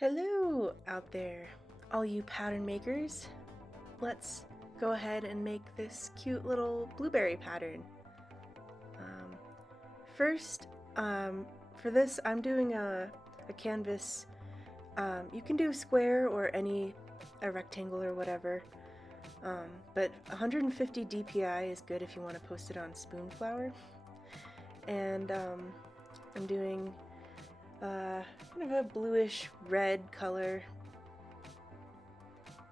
Hello out there, all you pattern makers. Let's go ahead and make this cute little blueberry pattern. First, for this I'm doing a canvas. You can do square or a rectangle or whatever, but 150 DPI is good if you want to post it on Spoonflower. And I'm doing kind of a bluish red color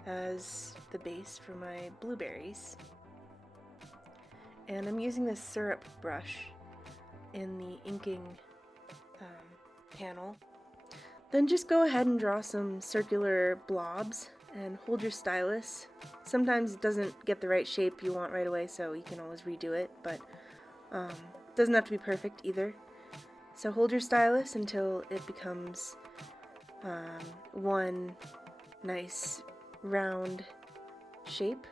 as the base for my blueberries. And I'm using this syrup brush in the inking panel. Then just go ahead and draw some circular blobs and hold your stylus. Sometimes it doesn't get the right shape you want right away, so you can always redo it, but it doesn't have to be perfect either. So hold your stylus until it becomes one nice round shape,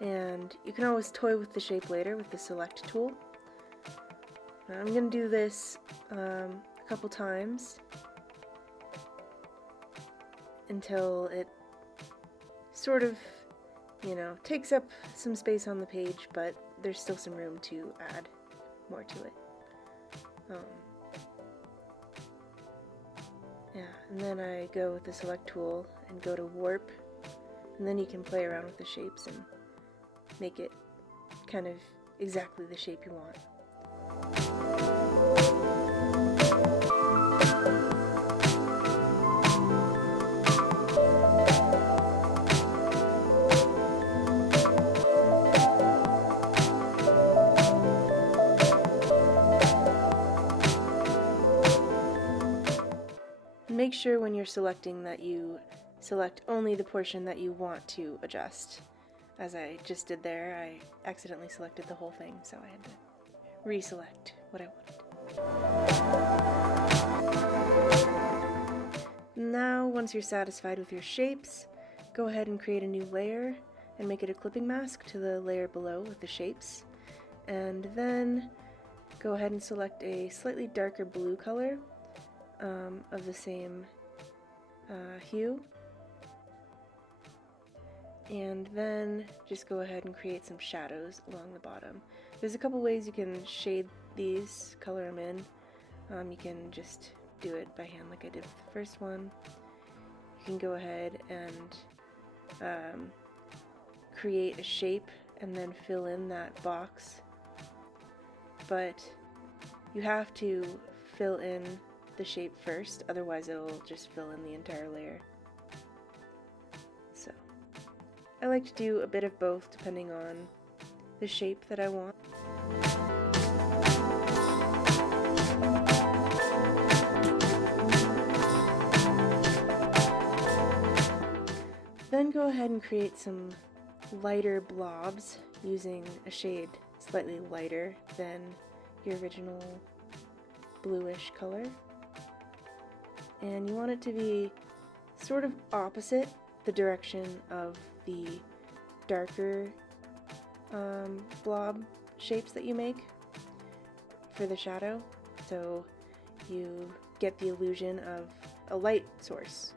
and you can always toy with the shape later with the select tool. I'm going to do this a couple times until it sort of, takes up some space on the page, but there's still some room to add more to it. And then I go with the select tool and go to warp, and then you can play around with the shapes and make it kind of exactly the shape you want. Make sure when you're selecting that you select only the portion that you want to adjust. As I just did there, I accidentally selected the whole thing, so I had to reselect what I wanted. Now, once you're satisfied with your shapes, go ahead and create a new layer and make it a clipping mask to the layer below with the shapes. And then go ahead and select a slightly darker blue color of the same hue, and then just go ahead and create some shadows along the bottom. There's a couple ways you can shade these, color them in. You can just do it by hand like I did with the first one. You can go ahead and create a shape and then fill in that box, but you have to fill in the shape first, otherwise it'll just fill in the entire layer. So I like to do a bit of both depending on the shape that I want. Then go ahead and create some lighter blobs using a shade slightly lighter than your original bluish color. And you want it to be sort of opposite the direction of the darker blob shapes that you make for the shadow, so you get the illusion of a light source.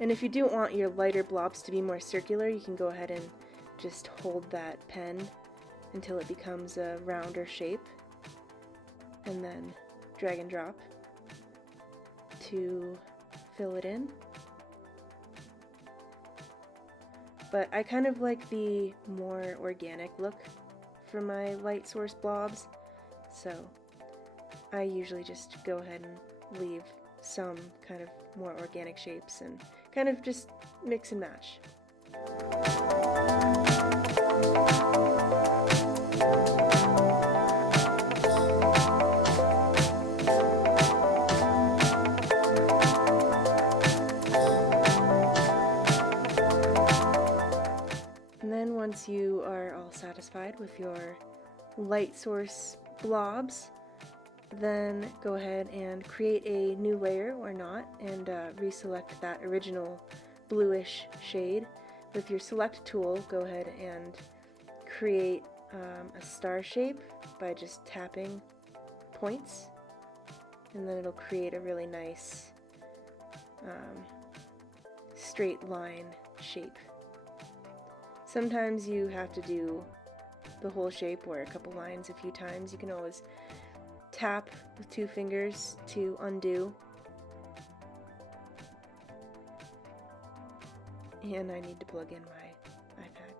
And if you do want your lighter blobs to be more circular, you can go ahead and just hold that pen until it becomes a rounder shape, and then drag and drop to fill it in. But I kind of like the more organic look for my light source blobs, so I usually just go ahead and leave some kind of more organic shapes and kind of just mix and match. Once you are all satisfied with your light source blobs, then go ahead and create a new layer or not, and reselect that original bluish shade. With your select tool, go ahead and create a star shape by just tapping points, and then it'll create a really nice straight line shape. Sometimes you have to do the whole shape or a couple lines a few times. You can always tap with 2 fingers to undo. And I need to plug in my iPad.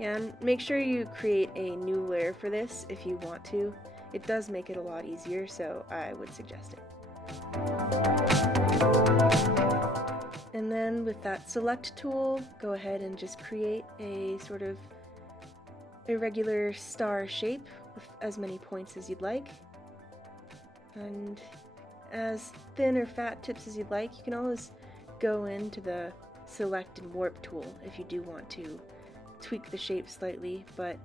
And make sure you create a new layer for this if you want to. It does make it a lot easier, so I would suggest it. And then with that select tool, go ahead and just create a sort of irregular star shape with as many points as you'd like. And as thin or fat tips as you'd like. You can always go into the select and warp tool if you do want to tweak the shape slightly, but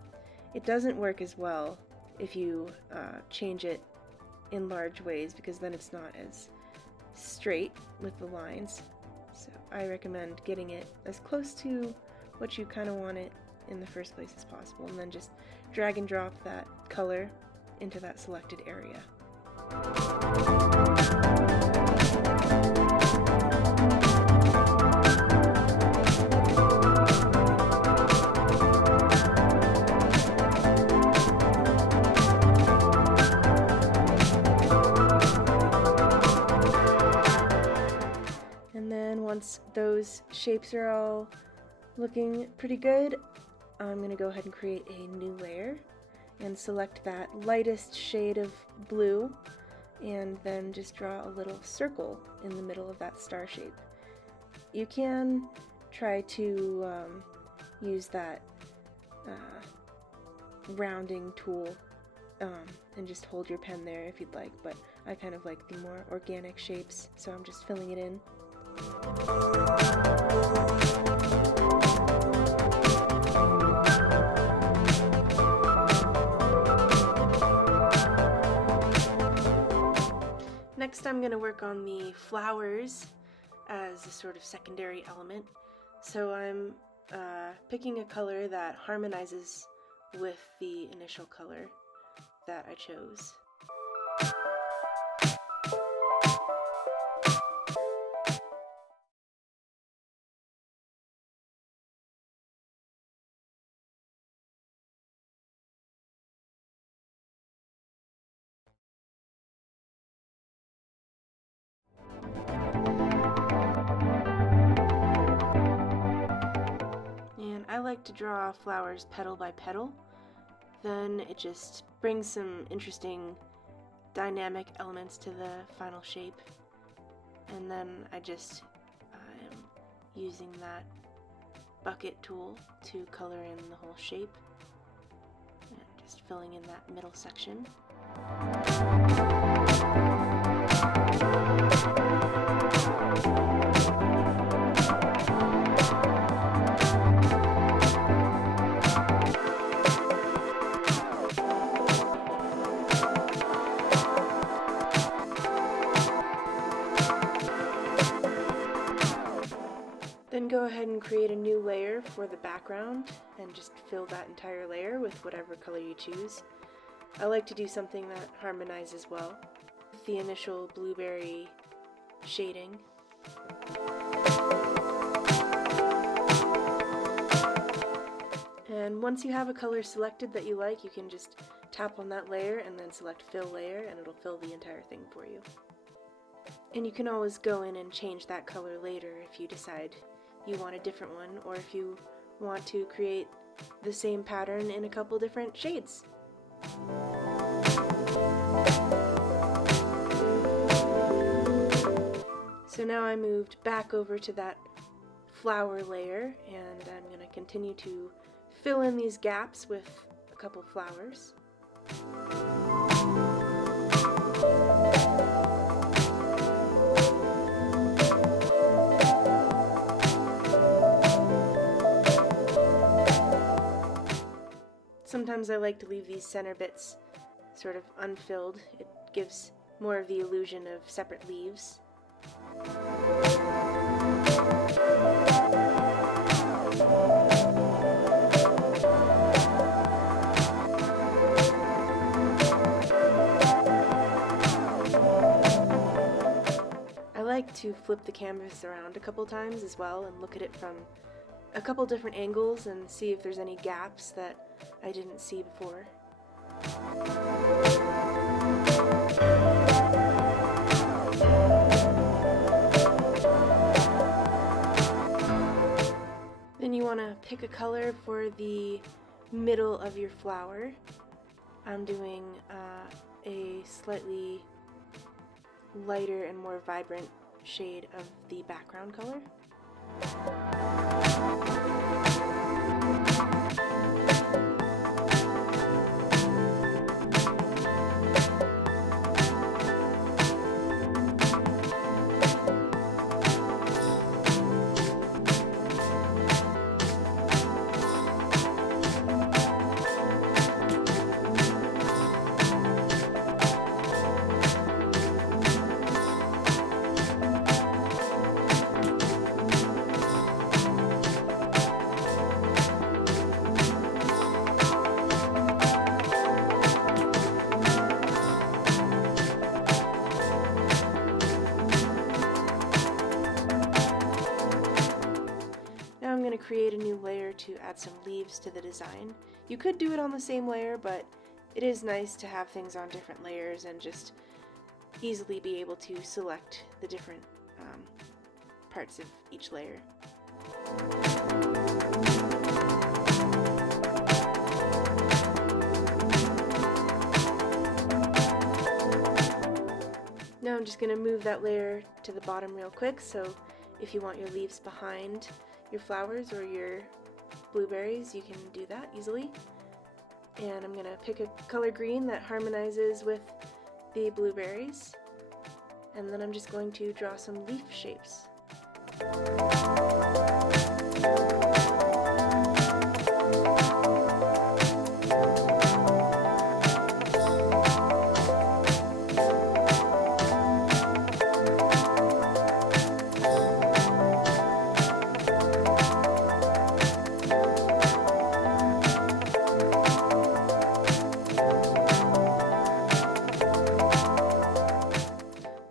it doesn't work as well if you change it in large ways, because then it's not as straight with the lines. So I recommend getting it as close to what you kind of want it in the first place as possible, and then just drag and drop that color into that selected area. And then once those shapes are all looking pretty good, I'm going to go ahead and create a new layer and select that lightest shade of blue, and then just draw a little circle in the middle of that star shape. You can try to use that rounding tool and just hold your pen there if you'd like, but I kind of like the more organic shapes, so I'm just filling it in. Next I'm going to work on the flowers as a sort of secondary element. So I'm picking a color that harmonizes with the initial color that I chose. I like to draw flowers petal by petal. Then it just brings some interesting dynamic elements to the final shape. And then I just am using that bucket tool to color in the whole shape. And just filling in that middle section. Then go ahead and create a new layer for the background and just fill that entire layer with whatever color you choose. I like to do something that harmonizes well with the initial blueberry shading. And once you have a color selected that you like, you can just tap on that layer and then select fill layer, and it'll fill the entire thing for you. And you can always go in and change that color later if you decide you want a different one, or if you want to create the same pattern in a couple different shades. So now I moved back over to that flower layer, and I'm going to continue to fill in these gaps with a couple flowers. Sometimes I like to leave these center bits sort of unfilled. It gives more of the illusion of separate leaves. to flip the canvas around a couple times as well and look at it from a couple different angles and see if there's any gaps that I didn't see before. Then you want to pick a color for the middle of your flower. I'm doing a slightly lighter and more vibrant shade of the background color. Create a new layer to add some leaves to the design. You could do it on the same layer, but it is nice to have things on different layers and just easily be able to select the different parts of each layer. Now I'm just going to move that layer to the bottom real quick, so if you want your leaves behind your flowers or your blueberries, you can do that easily. And I'm going to pick a color green that harmonizes with the blueberries, and then I'm just going to draw some leaf shapes.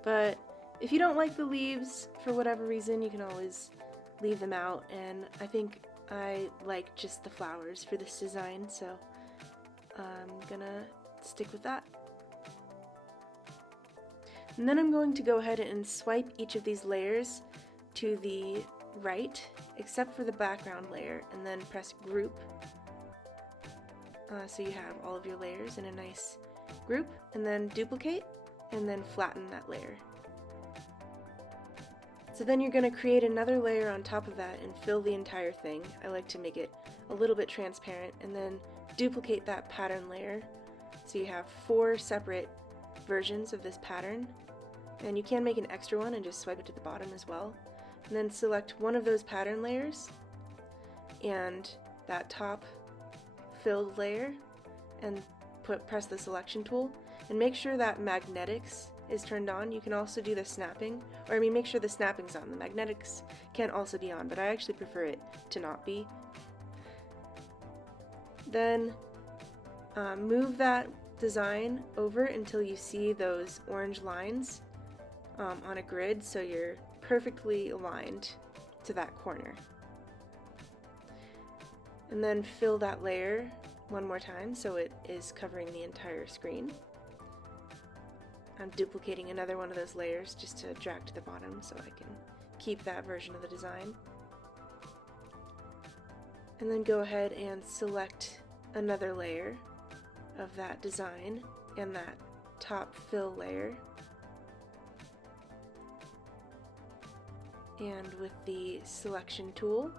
But if you don't like the leaves for whatever reason, you can always leave them out, and I think I like just the flowers for this design, so I'm gonna stick with that. And then I'm going to go ahead and swipe each of these layers to the right, except for the background layer, and then press group. So you have all of your layers in a nice group, and then duplicate, and then flatten that layer. So then you're going to create another layer on top of that and fill the entire thing. I like to make it a little bit transparent, and then duplicate that pattern layer. So you have 4 separate versions of this pattern, and you can make an extra one and just swipe it to the bottom as well. And then select one of those pattern layers and that top filled layer and press the selection tool, and make sure that magnetics is turned on. You can also do the snapping, or make sure the snapping's on. The magnetics can also be on, but I actually prefer it to not be. Then move that design over until you see those orange lines on a grid, so you're perfectly aligned to that corner. And then fill that layer one more time so it is covering the entire screen. I'm duplicating another one of those layers just to drag to the bottom so I can keep that version of the design. And then go ahead and select another layer of that design and that top fill layer. And with the selection tool,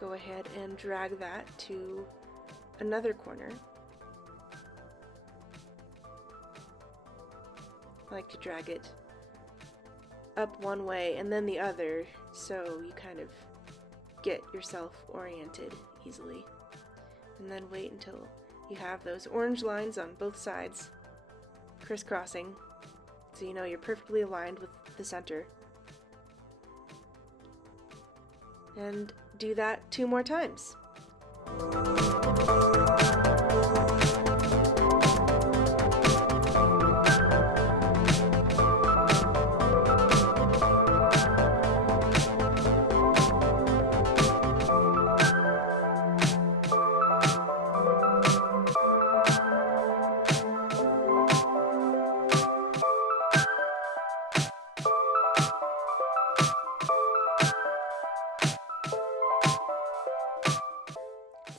go ahead and drag that to another corner. I like to drag it up one way and then the other, so you kind of get yourself oriented easily. And then wait until you have those orange lines on both sides crisscrossing, so you know you're perfectly aligned with the center. And do that 2 more times.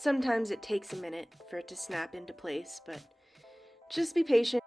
Sometimes it takes a minute for it to snap into place, but just be patient.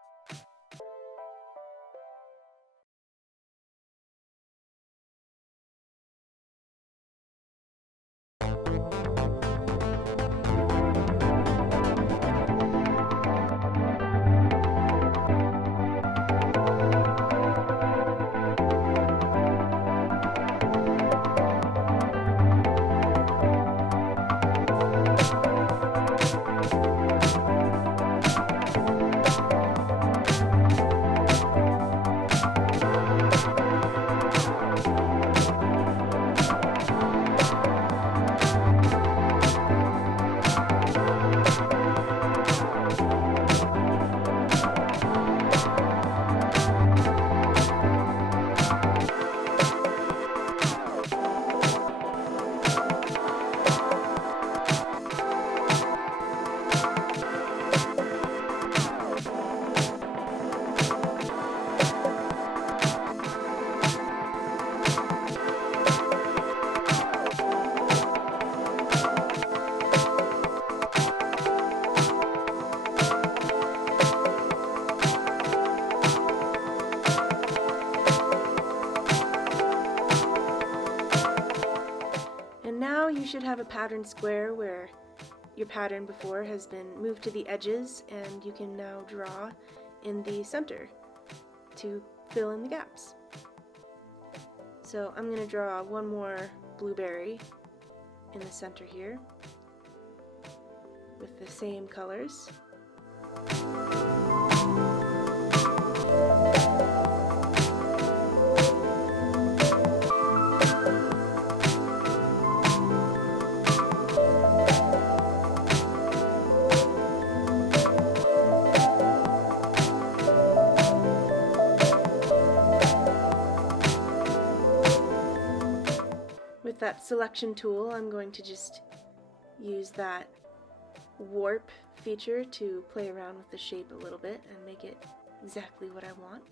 And now you should have a pattern square where your pattern before has been moved to the edges, and you can now draw in the center to fill in the gaps. So I'm going to draw one more blueberry in the center here with the same colors. With that selection tool, I'm going to just use that warp feature to play around with the shape a little bit and make it exactly what I want.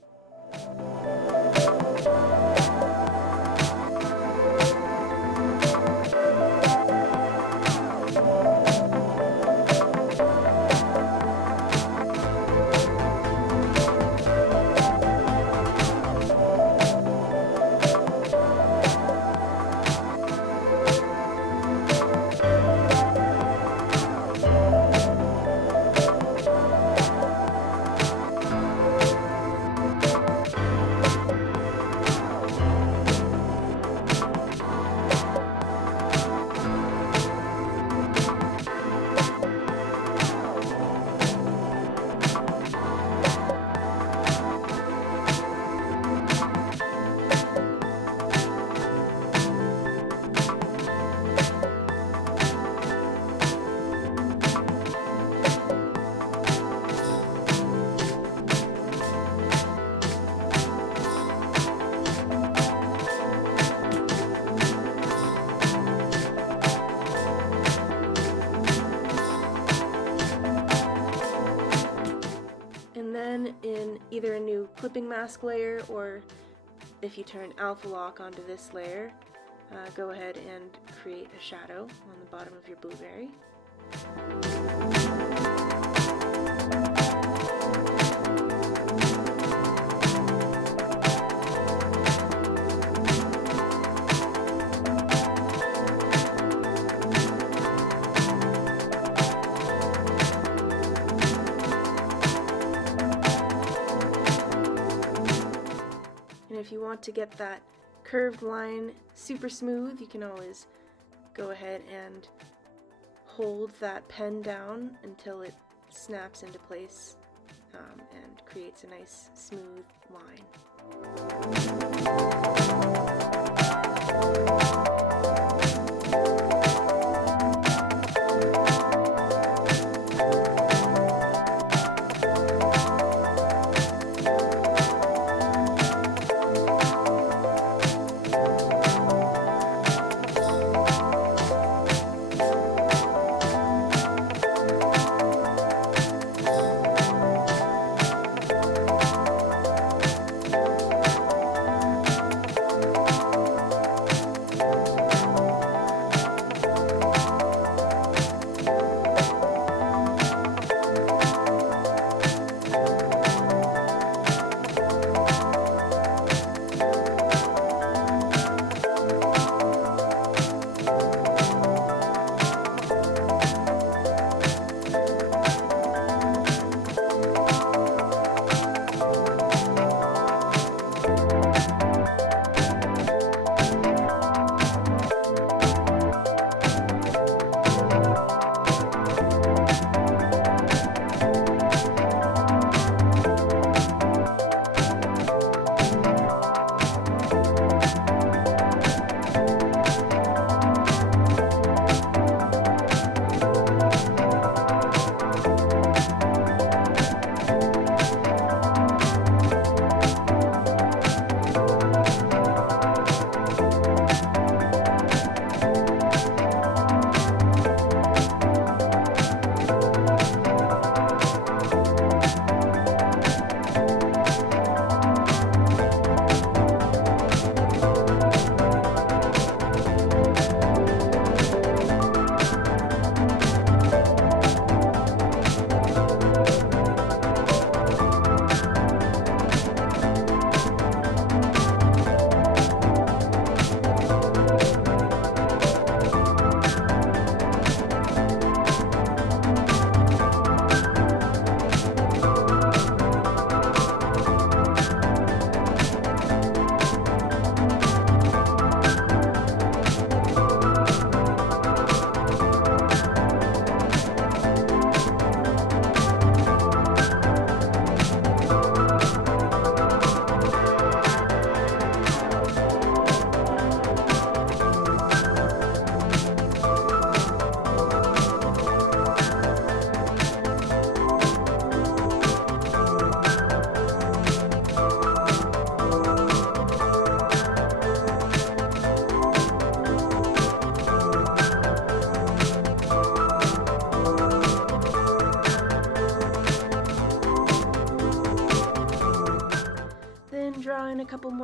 And then in either a new clipping mask layer, or if you turn alpha lock onto this layer, go ahead and create a shadow on the bottom of your blueberry. And if you want to get that curved line super smooth, you can always go ahead and hold that pen down until it snaps into place and creates a nice smooth line.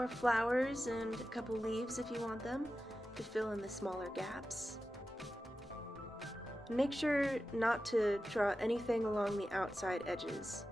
more flowers and a couple leaves if you want them to fill in the smaller gaps. Make sure not to draw anything along the outside edges.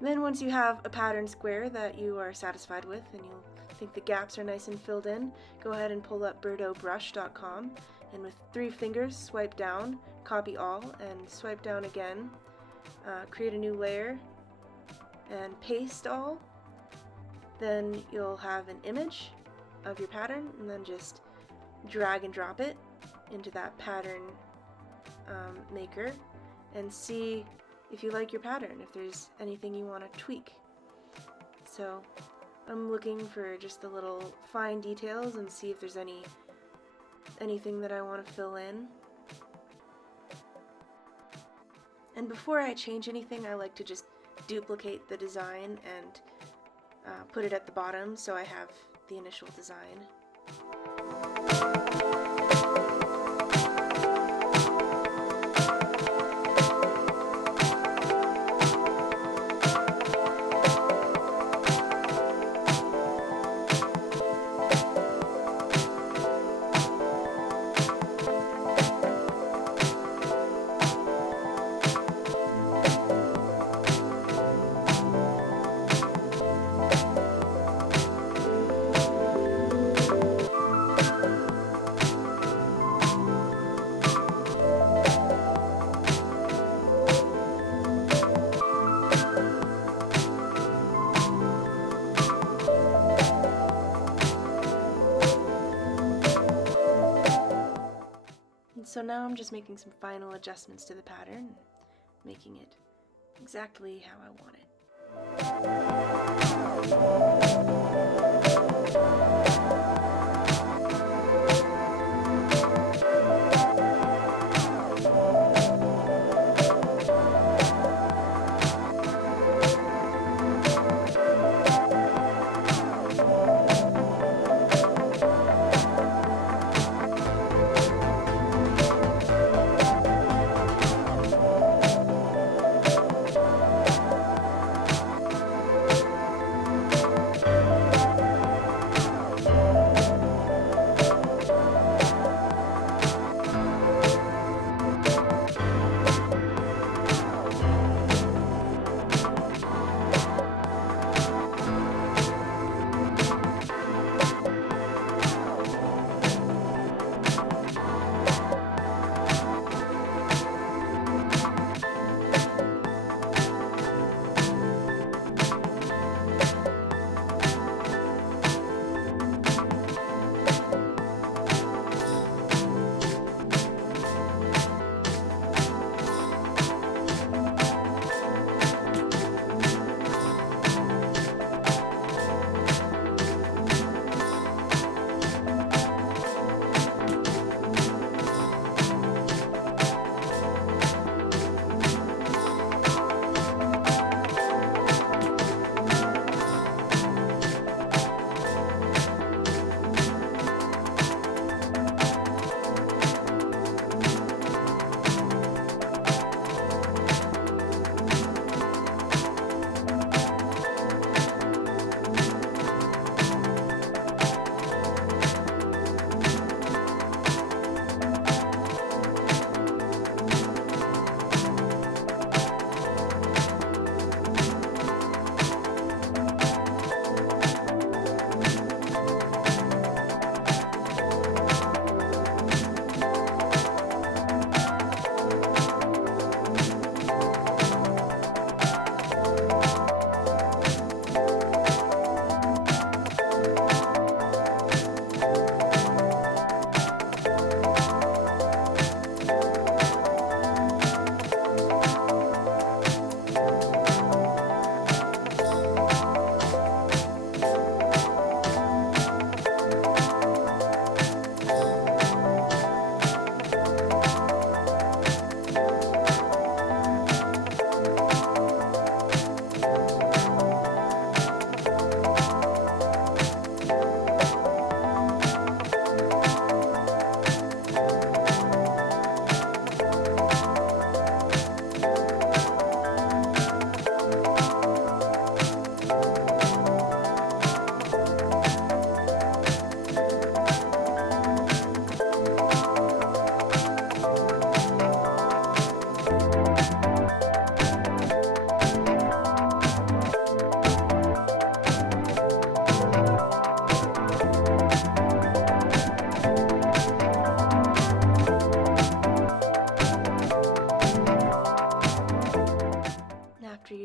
Then once you have a pattern square that you are satisfied with and you think the gaps are nice and filled in, go ahead and pull up birdobrush.com and with 3 fingers swipe down, copy all, and swipe down again, create a new layer and paste all. Then you'll have an image of your pattern and then just drag and drop it into that pattern maker and see if you like your pattern, if there's anything you want to tweak. So I'm looking for just the little fine details and see if there's anything that I want to fill in. And before I change anything, I like to just duplicate the design and put it at the bottom so I have the initial design. So now I'm just making some final adjustments to the pattern, making it exactly how I want it.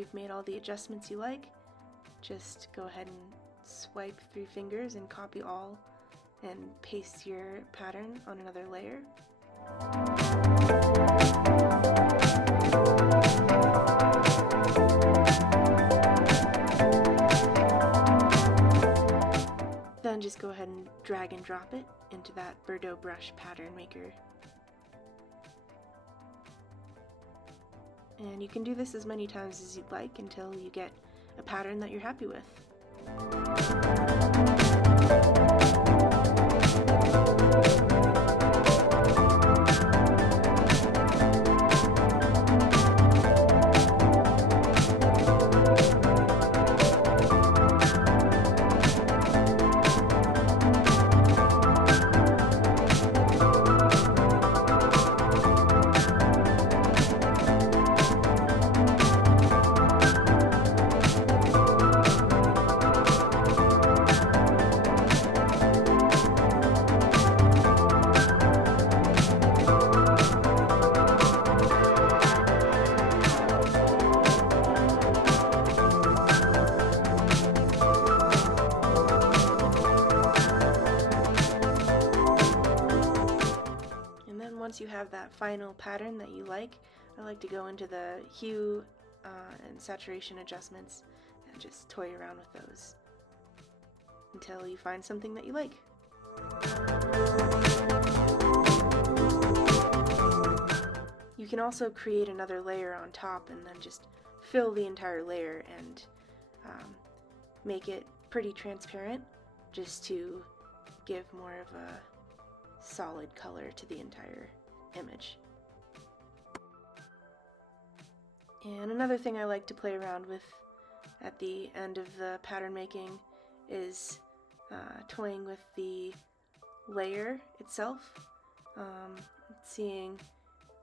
you've made all the adjustments you like, just go ahead and swipe through fingers and copy all and paste your pattern on another layer. Then just go ahead and drag and drop it into that Bordeaux brush pattern maker. And you can do this as many times as you'd like until you get a pattern that you're happy with. Once you have that final pattern that you like, I like to go into the hue and saturation adjustments and just toy around with those until you find something that you like. You can also create another layer on top and then just fill the entire layer and make it pretty transparent, just to give more of a solid color to the entire image. And another thing I like to play around with at the end of the pattern making is toying with the layer itself, seeing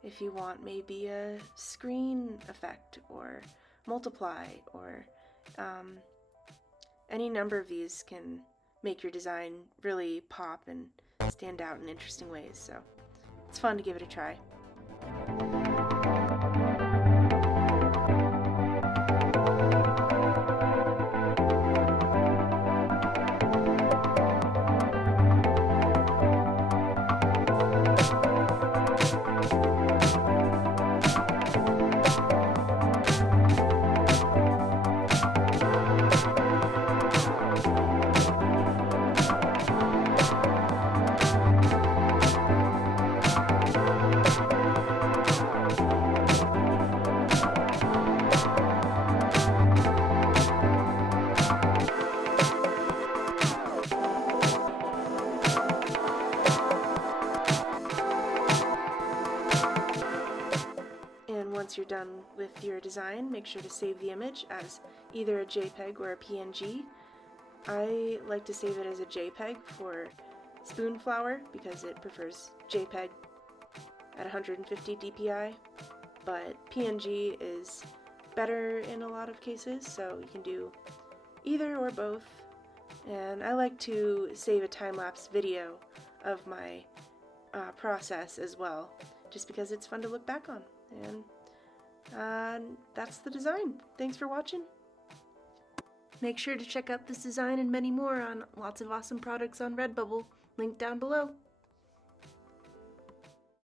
if you want maybe a screen effect or multiply, or any number of these can make your design really pop and stand out in interesting ways, so it's fun to give it a try. Once you're done with your design, make sure to save the image as either a JPEG or a PNG. I like to save it as a JPEG for Spoonflower because it prefers JPEG at 150 dpi, but PNG is better in a lot of cases, so you can do either or both. And I like to save a time-lapse video of my process as well, just because it's fun to look back on. And that's the design. Thanks for watching. Make sure to check out this design and many more on lots of awesome products on Redbubble, linked down below.